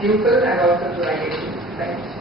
pupil and also to IAP. Right?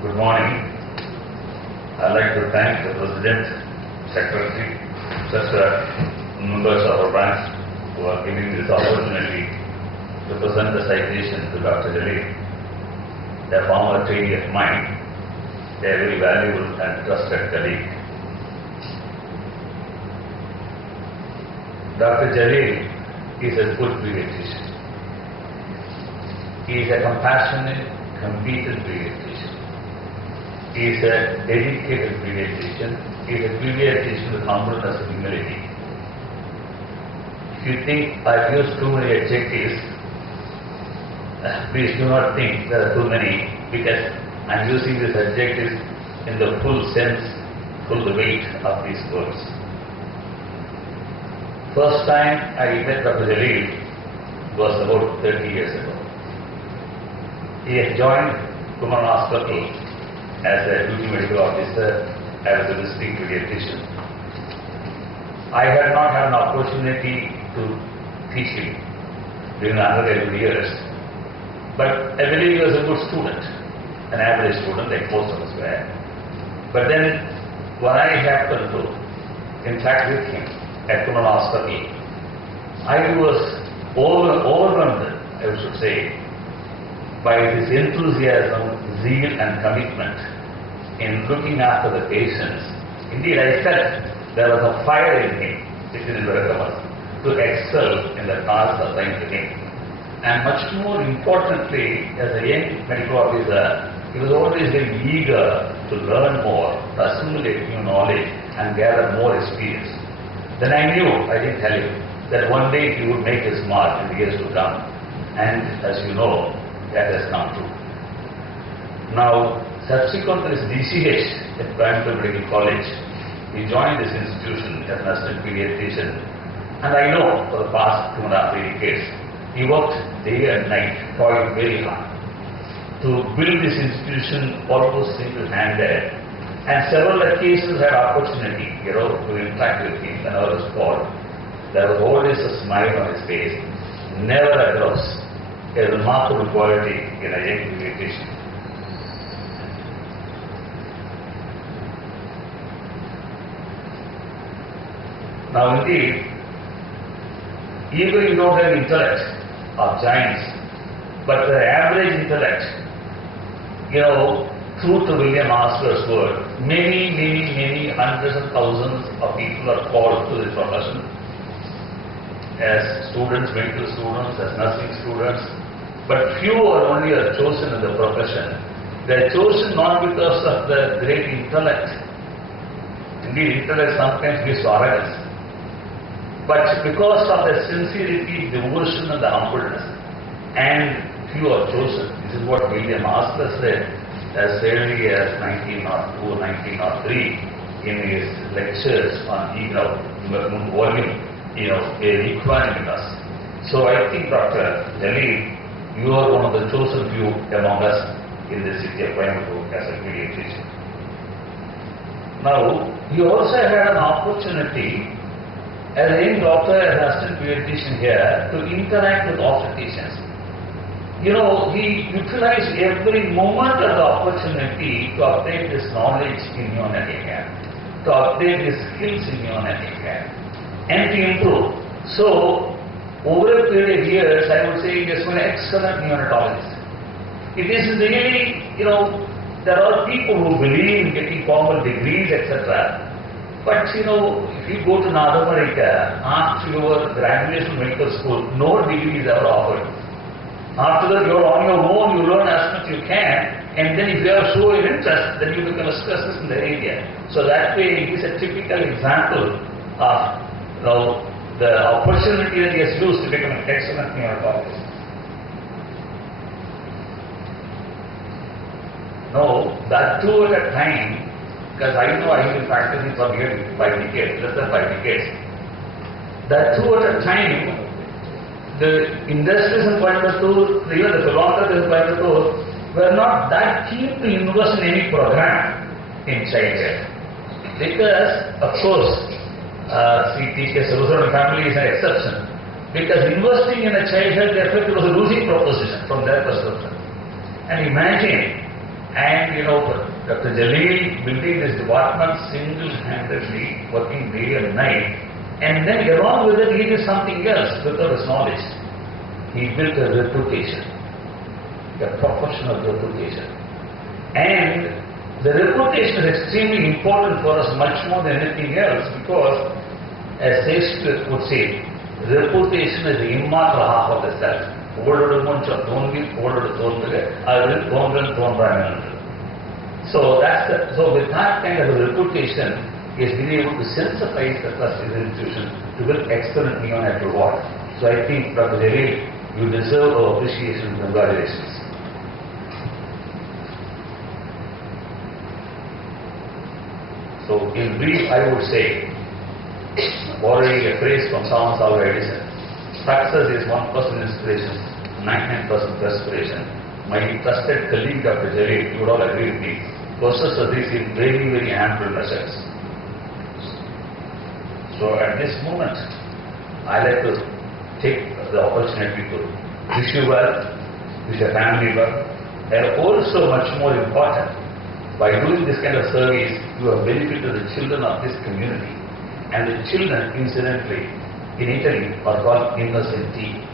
Good morning. I'd like to thank the President, Secretary, members of our branch who are giving this opportunity to present the citation to Dr. Jaleel, a former trainee of mine, a very valuable and trusted colleague. Dr. Jaleel is a good pediatrician. He is a compassionate, competent pediatrician. He is a dedicated pediatrician. He is a pediatrician with humbleness and humility. If you think I've used too many adjectives, please do not think there are too many, because I'm using these adjectives in the full sense, full weight of these words. First time I met Dr. Jaleel was about 30 years ago. He had joined Kumaran Hospital as a duty medical officer. I was a visiting pediatrician. I had not had an opportunity to teach him during the undergraduate years, but I believe he was a good student, an average student like most of us were. But then when I happened to interact with him at Kumaran Hospital, I was overwhelmed, I should say, by his enthusiasm, zeal and commitment in looking after the patients. Indeed, I felt there was a fire in him, which is in the recovery, to excel in the task assigned to him. And much more importantly, as a young medical officer, he was always very eager to learn more, to assimilate new knowledge and gather more experience. Then I knew, I didn't tell you, that one day he would make his mark in the years to come. And as you know, that has come true. Now, subsequent to his DCH at Coimbatore Medical College, he joined this institution as an assistant pediatrician. And I know for the past 2.5 decades, he worked day and night, toiled very hard to build this institution almost single-handed. And several occasions had opportunity, to interact with him when I was called. There was always a smile on his face, never a gross. A remarkable quality in a young pediatrician. Now indeed, even you don't have intellect of giants, but the average intellect, true to William Oscar's word, many hundreds of thousands of people are called to this profession as students, medical students, as nursing students, but few are only chosen in the profession. They are chosen not because of the great intellect. Indeed, intellect sometimes gives arrogance, but because of the sincerity, devotion and the humbleness. And few are chosen. This is what William Oscar said as early as 1902, 1903 in his lectures on volume, equanimous. So I think Dr. Jaleel, you are one of the chosen few among us in the city of Coimbatore as a pediatrician. Now, you also had an opportunity as a young doctor, as an assistant pediatrician here, to interact with obstetricians. he utilized every moment of the opportunity to update his knowledge in IAP, to update his skills in IAP, and to improve. So, over a period of years, I would say he has been an excellent neonatologist. It is really, there are people who believe in getting formal degrees, etc. But, if you go to North America, after your graduation medical school, no degree is ever offered. After that, you're on your own, you learn as much you can, and then if you have show an interest, then you become a specialist in the area. So that way, it is a typical example of, the opportunity that he has used to become an excellent neonatologist. No, that too at a time, because I know I have been practicing for nearly 5 decades, less than 5 decades. That too at a time, the industries in Coimbatore, even the philanthropists in Coimbatore, were not that keen to invest in any program in childcare. Because, of course, T.K. Saraswati family is an exception. Because investing in a child health effort was a losing proposition from their perspective. And imagine, Dr. Jaleel building this department single-handedly, working day and night, and then along with it he did something else without his knowledge. He built a reputation, a professional reputation. And the reputation is extremely important for us much more than anything else because, as Shakespeare would say, reputation is the immortal half of the self. So with that kind of a reputation, he has been able to sensitize the trust in the institution to build excellent neonatal ward. So I think, Dr. Jaleel, you deserve our appreciation and congratulations. So in brief, I would say, borrowing a phrase from Thomas Alva Edison, success is 1% inspiration, 99% perspiration. My trusted colleague Dr. Jaleel, you would all agree with me, possesses this in very, very ample measures. So at this moment, I like to take the opportunity to wish you well, wish your family well, and also much more important, by doing this kind of service, you have benefited the children of this community. And the children, incidentally, in Italy are called innocenti.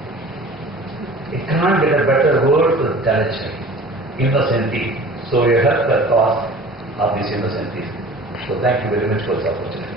It can't get a better word to tell a child. Innocenti. So you help the cause of these innocenties. So thank you very much for this opportunity.